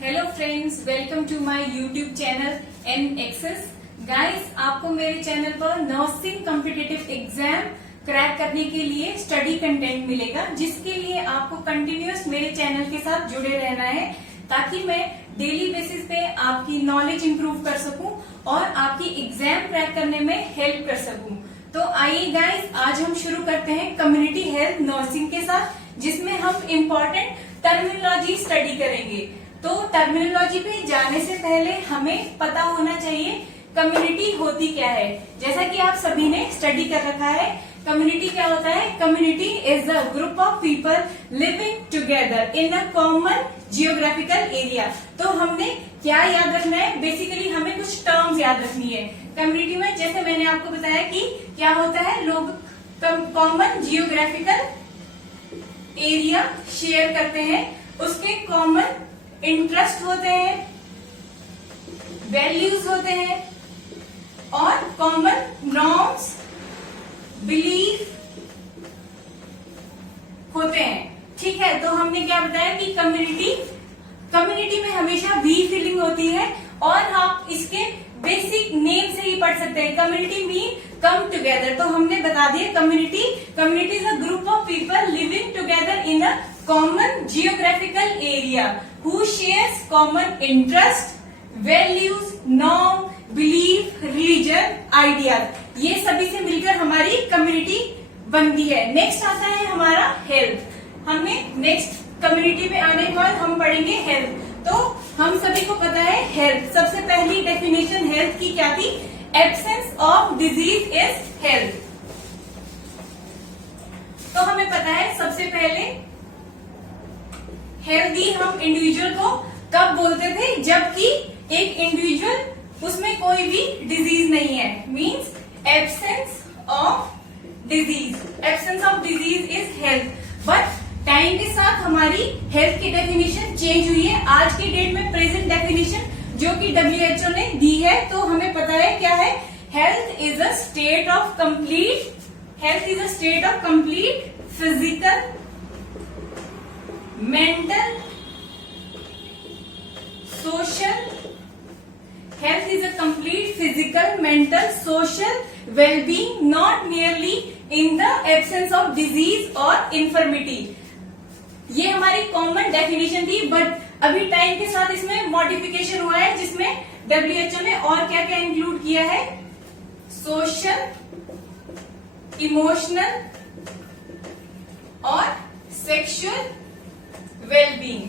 Hello friends, welcome to my YouTube channel N access. Guys, आपको मेरे channel पर nursing competitive exam crack करने के लिए स्टडी कंटेंट मिलेगा, जिसके लिए आपको कंटिन्यूअस मेरे चैनल के साथ जुड़े रहना है, ताकि मैं डेली बेसिस पे आपकी नॉलेज इंप्रूव कर सकूं और आपकी एग्जाम क्रैक करने में हेल्प कर सकूं। तो आइए गाइस, आज हम शुरू करते हैं कम्युनिटी हेल्थ नर्सिंग के साथ, जिसमें हम इम्पोर्टेंट टर्मिनोलॉजी स्टडी करेंगे। तो टर्मिनोलॉजी पे जाने से पहले हमें पता होना चाहिए कम्युनिटी होती क्या है। जैसा कि आप सभी ने स्टडी कर रखा है, कम्युनिटी क्या होता है? Community is the group of people living together in a common geographical area. तो हमने क्या याद रखना है? बेसिकली हमें कुछ टर्म्स याद रखनी है कम्युनिटी में। जैसे मैंने आपको बताया कि क्या होता है, लोग कॉमन जियोग्राफिकल एरिया शेयर करते हैं, उसके कॉमन इंटरेस्ट होते हैं, वैल्यूज होते हैं और कॉमन नॉर्म्स, बिलीफ होते हैं। ठीक है, तो हमने क्या बताया कि कम्युनिटी में हमेशा वी फीलिंग होती है, और आप इसके बेसिक नेम से ही पढ़ सकते हैं। Community mean come together. तो हमने बता दिया community is a group of people living together in a common geographical area who shares common interest, values, norm, belief, religion, ideas। ये सभी से मिलकर हमारी कम्युनिटी बनती है। नेक्स्ट आता है हमारा हेल्थ। हमने नेक्स्ट कम्युनिटी में आने के बाद हम पढ़ेंगे हेल्थ। तो हम सभी को पता है हेल्थ, सबसे पहली डेफिनेशन हेल्थ की क्या थी? Absence of disease is health. तो हमें पता है सबसे पहले हेल्दी हम इंडिविजुअल को कब बोलते थे? जबकि एक इंडिविजुअल उसमें कोई भी डिजीज नहीं है, means absence of disease. Absence of disease is health. But time के साथ हमारी हेल्थ की डेफिनेशन चेंज हुई है। आज की डेट में प्रेजेंट डेफिनेशन जो कि WHO ने दी है, तो हमें पता है क्या है? Health is a state of complete physical, mental, social, health is a complete physical, mental, social well-being, not merely in the absence of disease or infirmity। ये हमारी कॉमन डेफिनेशन थी, बट अभी टाइम के साथ इसमें मॉडिफिकेशन हुआ है, जिसमें WHO ने और क्या क्या इंक्लूड किया है? सोशल, इमोशनल और सेक्सुअल वेलबींग।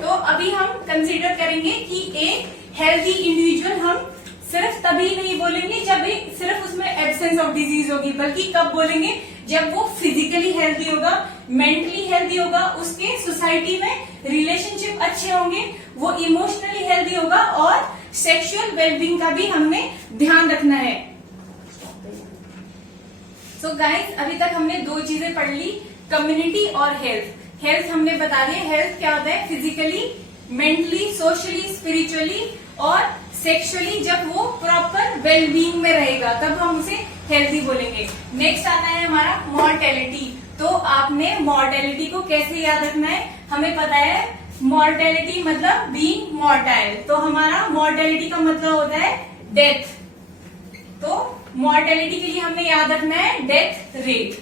तो अभी हम कंसीडर करेंगे कि एक हेल्दी इंडिविजुअल हम सिर्फ तभी नहीं बोलेंगे जब सिर्फ उसमें एब्सेंस ऑफ डिजीज होगी, बल्कि कब बोलेंगे? जब वो फिजिकली हेल्दी होगा, मेंटली हेल्दी होगा, उसके सोसाइटी में रिलेशनशिप अच्छे होंगे, वो इमोशनली हेल्दी होगा, और सेक्सुअल वेलबींग का भी हमने ध्यान रखना है। सो गाइस, अभी तक हमने दो चीजें पढ़ ली, कम्युनिटी और हेल्थ। हेल्थ हमने बता दिया, हेल्थ क्या होता है? फिजिकली, मेंटली, सोशली, स्पिरिचुअली और सेक्सुअली जब वो प्रॉपर वेलबींग में रहेगा, तब हम उसे हेल्थी बोलेंगे। नेक्स्ट आता है हमारा मॉर्टेलिटी। तो आपने मॉर्टेलिटी को कैसे याद रखना है? हमें पता है मॉर्टेलिटी मतलब बीइंग मॉर्टाइल। तो हमारा मॉर्टेलिटी का मतलब होता है डेथ। तो मॉर्टेलिटी के लिए हमने याद रखना है डेथ रेट।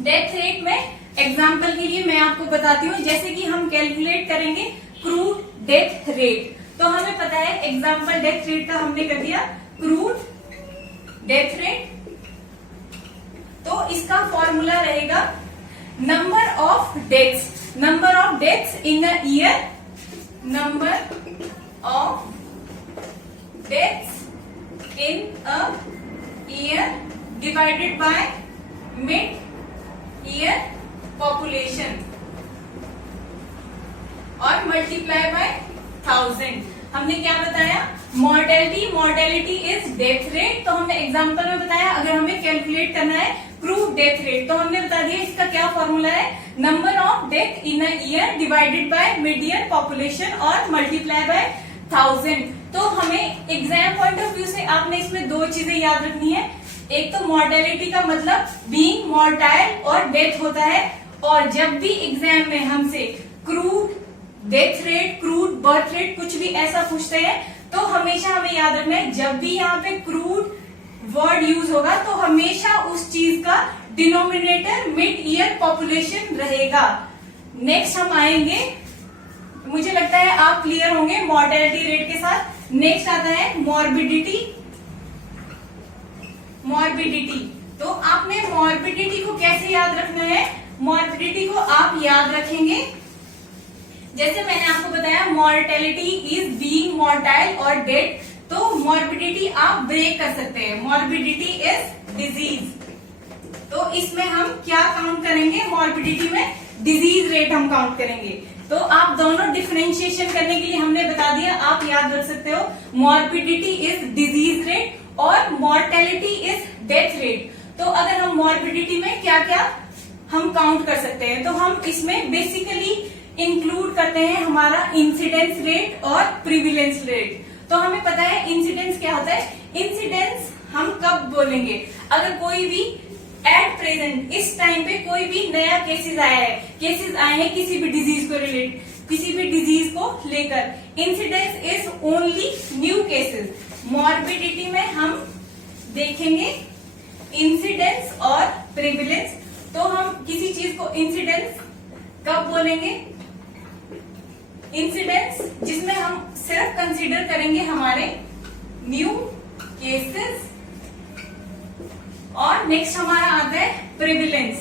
डेथ रेट में एग्जाम्पल के लिए मैं आपको बताती हूँ, जैसे कि हम कैलकुलेट करेंगे क्रूड डेथ रेट। तो हमें पता है एग्जाम्पल डेथ रेट का हमने कर दिया क्रूड डेथ रेट। तो इसका फॉर्मूला रहेगा number of deaths in a year, number of deaths in a year divided by mid year population और मल्टीप्लाई बाय 1000। हमने क्या बताया? Mortality is death rate. तो हमने एग्जांपल में बताया, अगर हमें कैलकुलेट करना है क्रूड डेथ रेट, तो हमने बता दिया इसका क्या फॉर्मूला है? Number of death in a year divided by mid year population और मल्टीप्लाई बाय 1000। तो हमें एग्जाम पॉइंट ऑफ व्यू से आपने इसमें दो चीजें याद रखनी है। एक तो मॉर्टेलिटी का मतलब बीइंग मॉर्टाइल और डेथ होता है, और जब भी एग्जाम में हमसे crude death rate, crude, birth rate, कुछ भी ऐसा पूछते हैं तो हमेशा हमें याद रखना है, जब भी यहाँ पे क्रूड वर्ड यूज होगा तो हमेशा उस चीज का डिनोमिनेटर मिड ईयर पॉपुलेशन रहेगा। नेक्स्ट हम आएंगे, मुझे लगता है आप क्लियर होंगे मॉर्टेलिटी रेट के साथ। नेक्स्ट आता है मॉर्बिडिटी। मॉर्बिडिटी, तो आपने मॉर्बिडिटी को कैसे याद रखना है? मॉर्बिडिटी को आप याद रखेंगे, जैसे मैंने आपको बताया मॉर्टेलिटी इज बीइंग मॉर्टाइल और डेड, तो मॉर्बिडिटी आप ब्रेक कर सकते हैं, मॉर्बिडिटी इज डिजीज। तो इसमें हम क्या काउंट करेंगे? मॉर्बिडिटी में डिजीज रेट हम काउंट करेंगे। तो आप दोनों डिफरेंशिएशन करने के लिए हमने बता दिया, आप याद रख सकते हो मॉर्बिडिटी इज डिजीज रेट और मॉर्टेलिटी इज डेथ रेट। तो अगर हम मॉर्बिडिटी में क्या क्या हम काउंट कर सकते हैं, तो हम इसमें बेसिकली इंक्लूड करते हैं हमारा इंसिडेंस रेट और प्रिविलेंस रेट। तो हमें पता है इंसिडेंस क्या होता है। इंसिडेंस हम कब बोलेंगे? अगर कोई भी एट प्रेजेंट इस टाइम पे कोई भी नया केसेस आए हैं किसी भी डिजीज को रिलेटेड, किसी भी डिजीज को लेकर, incidence is only new cases. Morbidity में हम देखेंगे इंसिडेंस और प्रिविलेंस। तो हम किसी चीज को इंसिडेंस कब बोलेंगे? इंसिडेंस जिसमें हम सिर्फ कंसीडर करेंगे हमारे न्यू केसेस, और नेक्स्ट हमारा आता है प्रिविलेंस।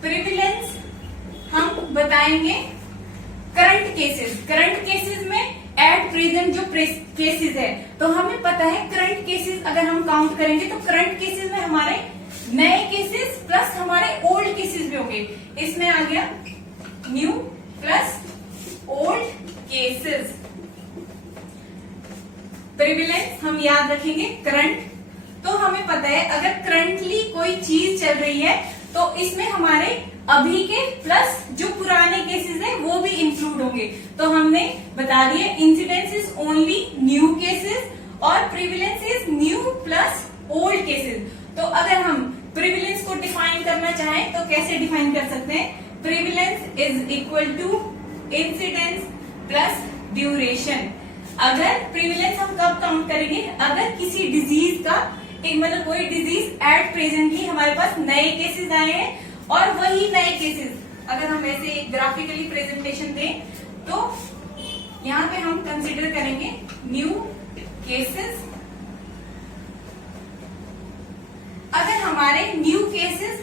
प्रिविलेंस हम बताएंगे करंट केसेस। करंट केसेस में एट प्रेजेंट जो केसेस है, तो हमें पता है करंट केसेस अगर हम काउंट करेंगे तो करंट केसेस में हमारे नए केसेस प्लस हमारे ओल्ड केसेस भी होंगे। इसमें आ गया new plus old cases. Prevalence हम याद रखेंगे करंट। तो हमें पता है अगर करंटली कोई चीज चल रही है तो इसमें हमारे अभी के प्लस जो पुराने केसेस हैं वो भी इंक्लूड होंगे। तो हमने बता दिया incidence is only new cases और prevalence is new plus old cases. तो अगर हम प्रिविलेंस को डिफाइन करना चाहें तो कैसे डिफाइन कर सकते हैं? Prevalence is equal to incidence plus duration. अगर प्रिविलेंस हम कब काउंट करेंगे? अगर किसी डिजीज का मतलब कोई डिजीज एट प्रेजेंटली हमारे पास नए केसेस आए हैं और वही नए केसेस अगर हम ऐसे ग्राफिकली प्रेजेंटेशन दें तो यहाँ पे हम कंसीडर करेंगे न्यू केसेस। अगर हमारे न्यू केसेस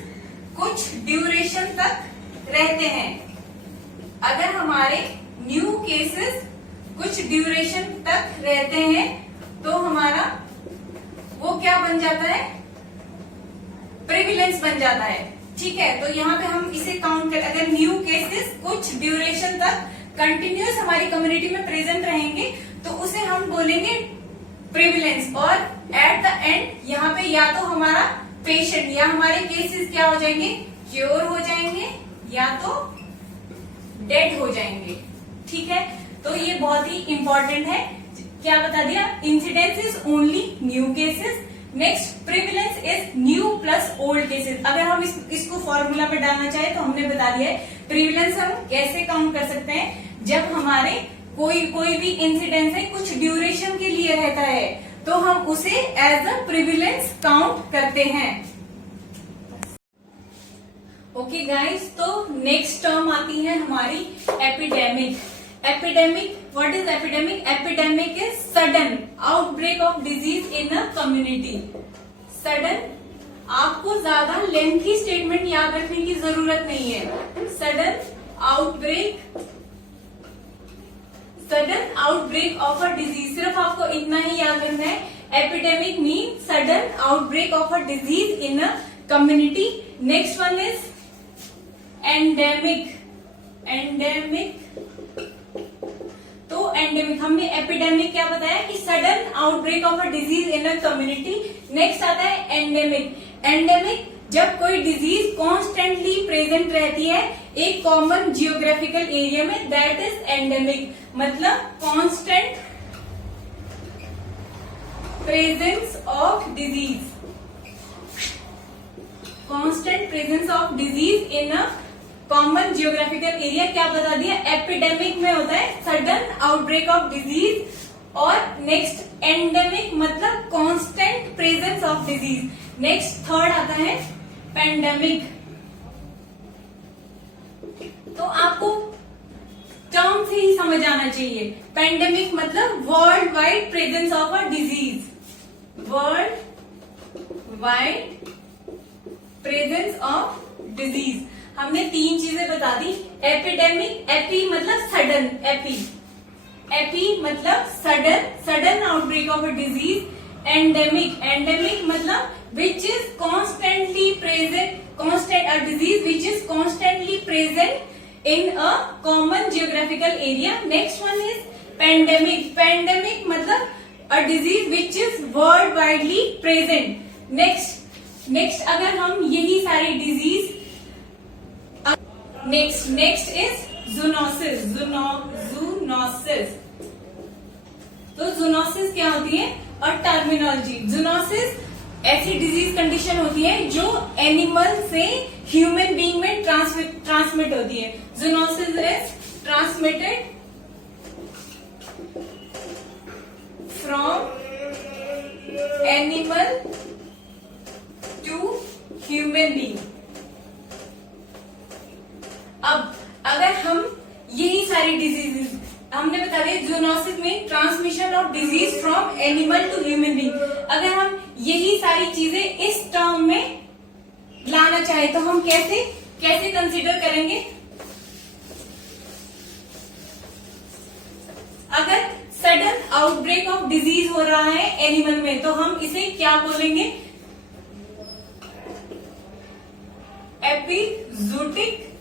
कुछ ड्यूरेशन तक रहते हैं, अगर हमारे न्यू केसेस कुछ ड्यूरेशन तक रहते हैं तो हमारा वो क्या बन जाता है? प्रिविलेंस बन जाता है। ठीक है, तो यहाँ पे हम इसे काउंट कर, अगर न्यू केसेस कुछ ड्यूरेशन तक कंटिन्यूस हमारी कम्युनिटी में प्रेजेंट रहेंगे तो उसे हम बोलेंगे प्रिविलेंस। और एट द एंड यहाँ पे या तो हमारा पेशेंट या हमारे केसेस क्या हो जाएंगे? क्योर हो जाएंगे या तो डेड हो जाएंगे। ठीक है, तो ये बहुत ही इंपॉर्टेंट है। क्या बता दिया? Incidence is only new cases. Next prevalence is new plus old cases. अगर हम इसको फॉर्मूला पे डालना चाहे तो हमने बता दिया है प्रिविलेंस हम कैसे काउंट कर सकते हैं, जब हमारे कोई भी इंसिडेंस है कुछ ड्यूरेशन के लिए रहता है तो हम उसे एज अ प्रिविलेंस काउंट करते हैं। ओके गाइस, तो नेक्स्ट टर्म आती है हमारी epidemic. Epidemic, what is epidemic? Epidemic is sudden outbreak of disease in a community. Sudden, आपको ज्यादा लेंथी स्टेटमेंट याद रखने की जरूरत नहीं है। Sudden outbreak of a disease, सिर्फ आपको इतना ही याद रखना है। Epidemic mean sudden outbreak of a disease in a community. Next one is endemic. तो एंडेमिक, हमने एपिडेमिक क्या बताया कि sudden outbreak of a disease in a community. Next आता है एंडेमिक। एंडेमिक जब कोई डिजीज कॉन्स्टेंटली प्रेजेंट रहती है एक कॉमन जियोग्राफिकल एरिया में, दैट इज एंडेमिक। मतलब constant presence of disease, constant presence of disease in a common geographical area क्या बता दिया, एपिडेमिक में होता है सडन आउटब्रेक ऑफ डिजीज, और नेक्स्ट एंडेमिक मतलब constant presence of disease. Next third आता है पेंडेमिक। तो आपको टर्म से ही समझ आना चाहिए। पेंडेमिक मतलब world wide presence of a disease, world wide presence of disease. हमने तीन चीजें बता दी। एपिडेमिक, एपी मतलब सडन, एपी मतलब sudden outbreak of a disease. Endemic मतलब which is constantly present, a disease which is constantly present in a common geographical area. Next one is pandemic मतलब a disease which is world widely present. Next अगर हम यही सारी disease, next is zoonosis. तो zoonosis क्या होती है और टर्मिनोलॉजी। जूनोसिस ऐसी डिजीज कंडीशन होती है जो एनिमल से ह्यूमन बीइंग में ट्रांसमिट होती है। Zoonosis is transmitted from animal to human being. अब अगर हम यही सारी डिजीजेस, हमने बता दिया जूनोसिस में transmission of disease from animal to human being, अगर हम यही सारी चीजें इस टर्म में लाना चाहे तो हम कैसे कंसीडर करेंगे। अगर सडन आउटब्रेक ऑफ डिजीज हो रहा है एनिमल में तो हम इसे क्या बोलेंगे, एपिजूटिक।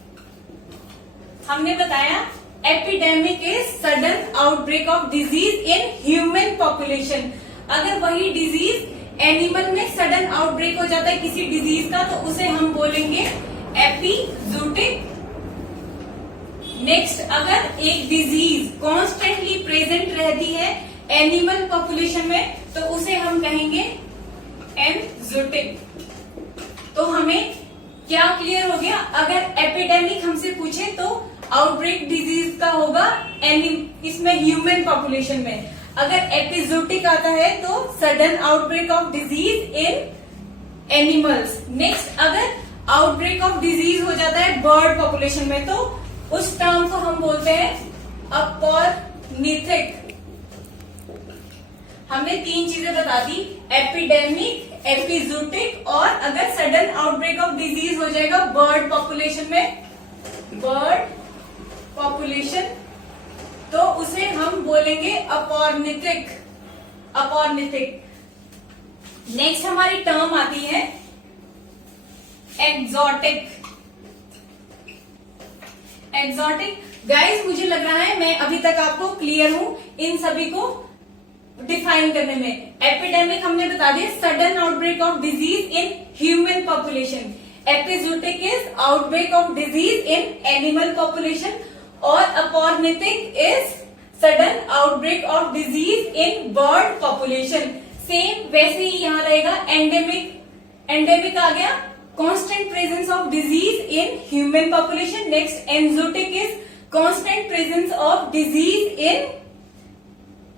हमने बताया epidemic is sudden outbreak of disease in human population. अगर वही डिजीज एनिमल में सडन आउटब्रेक हो जाता है किसी डिजीज का तो उसे हम बोलेंगे एपिजूटिक। नेक्स्ट, अगर एक डिजीज कॉन्स्टेंटली प्रेजेंट रहती है एनिमल पॉपुलेशन में तो उसे हम कहेंगे एनजूटिक। तो हमें क्या क्लियर हो गया, अगर एपिडेमिक हमसे पूछे तो आउटब्रेक डिजीज का होगा इसमें ह्यूमन पॉपुलेशन में। अगर एपिजोटिक आता है तो sudden outbreak of disease in animals. Next, अगर आउटब्रेक ऑफ डिजीज हो जाता है बर्ड पॉपुलेशन में तो उस टर्म को हम बोलते हैं अपॉर्निथिक। हमने तीन चीजें बता दी, एपिडेमिक, एपिजोटिक, और अगर सडन आउटब्रेक ऑफ डिजीज हो जाएगा बर्ड पॉपुलेशन में, बर्ड पॉपुलेशन, तो उसे हम बोलेंगे अपॉर्निथिक। नेक्स्ट हमारी टर्म आती है एक्सोटिक। गाइस मुझे लग रहा है मैं अभी तक आपको क्लियर हूं इन सभी को डिफाइन करने में। एपिडेमिक हमने बता दिया sudden outbreak of disease in human population. Epizootic is outbreak of disease in animal population, और epornithic is sudden outbreak of disease in bird population. Same वैसे ही यहां रहेगा एंडेमिक आ गया constant presence of disease in human population. Next, enzootic is constant presence of disease in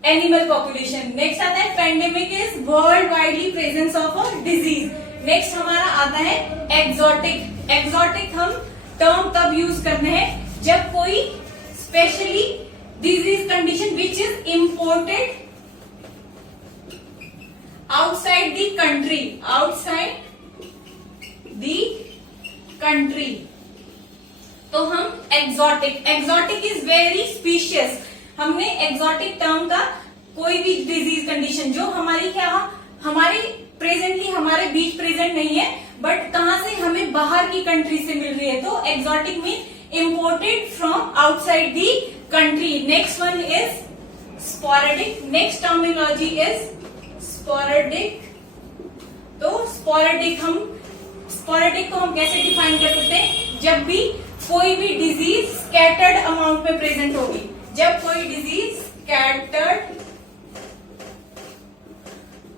animal population. Next आता है pandemic is world widely presence of a disease. Next हमारा आता है एक्सोटिक हम टर्म तब यूज करते हैं जब कोई specially disease condition which is imported outside the country, तो हम एक्सोटिक इज वेरी स्पीशियस। हमने एक्सोटिक टर्म का कोई भी डिजीज कंडीशन जो हमारे प्रेजेंटली हमारे बीच प्रेजेंट नहीं है बट कहां से हमें बाहर की कंट्री से मिल रही है, तो exotic mean imported from outside the country. Next one is sporadic. Next terminology is sporadic. तो sporadic को हम कैसे डिफाइन कर सकते हैं, जब भी कोई भी डिजीज स्कैटर्ड अमाउंट में प्रेजेंट होगी। जब कोई डिजीज स्कैटर्ड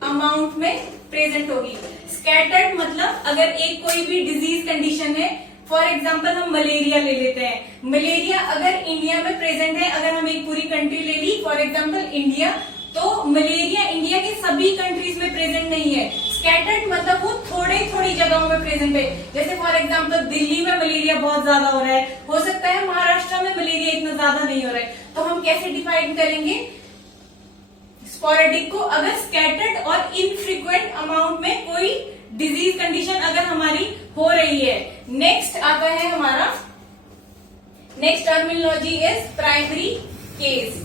अमाउंट में प्रेजेंट होगी। स्कैटर्ड मतलब अगर एक कोई भी डिजीज कंडीशन है फॉर एग्जाम्पल हम मलेरिया ले लेते हैं। मलेरिया अगर इंडिया में प्रेजेंट है, अगर हम एक पूरी कंट्री ले ली फॉर एग्जाम्पल इंडिया, तो मलेरिया इंडिया के सभी कंट्रीज में प्रेजेंट नहीं है। स्कैटर्ड मतलब वो थोड़ी थोड़ी जगहों में प्रेजेंट है। जैसे फॉर एग्जाम्पल दिल्ली में मलेरिया बहुत ज्यादा हो रहा है, हो सकता है महाराष्ट्र में मलेरिया इतना ज्यादा नहीं हो रहा है। तो हम कैसे डिफाइन करेंगे स्पोरेडिक को? अगर स्कैटर्ड और इनफ्रीक्वेंट अमाउंट में कोई डिजीज कंडीशन अगर हमारी हो रही है। नेक्स्ट आता है हमारा, next terminology is primary case.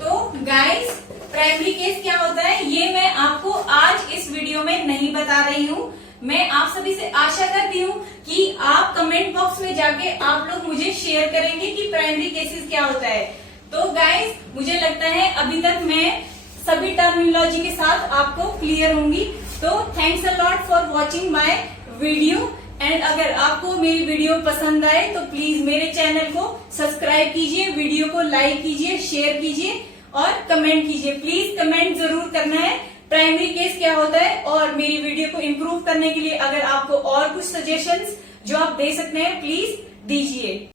तो गाइस प्राइमरी केस क्या होता है ये मैं आपको आज इस वीडियो में नहीं बता रही हूँ। मैं आप सभी से आशा करती हूँ कि आप कमेंट बॉक्स में जाके आप लोग मुझे शेयर करेंगे कि प्राइमरी केसेस क्या होता है। तो गाइस मुझे लगता है अभी तक मैं सभी टर्मिनोलॉजी के साथ आपको क्लियर होंगी। तो thanks a lot for watching my video, and अगर आपको मेरी वीडियो पसंद आए तो प्लीज मेरे चैनल को सब्सक्राइब कीजिए, वीडियो को लाइक कीजिए, शेयर कीजिए और कमेंट कीजिए। प्लीज कमेंट जरूर करना है प्राइमरी केस क्या होता है, और मेरी वीडियो को इम्प्रूव करने के लिए अगर आपको और कुछ सजेशंस जो आप दे सकते हैं प्लीज दीजिए।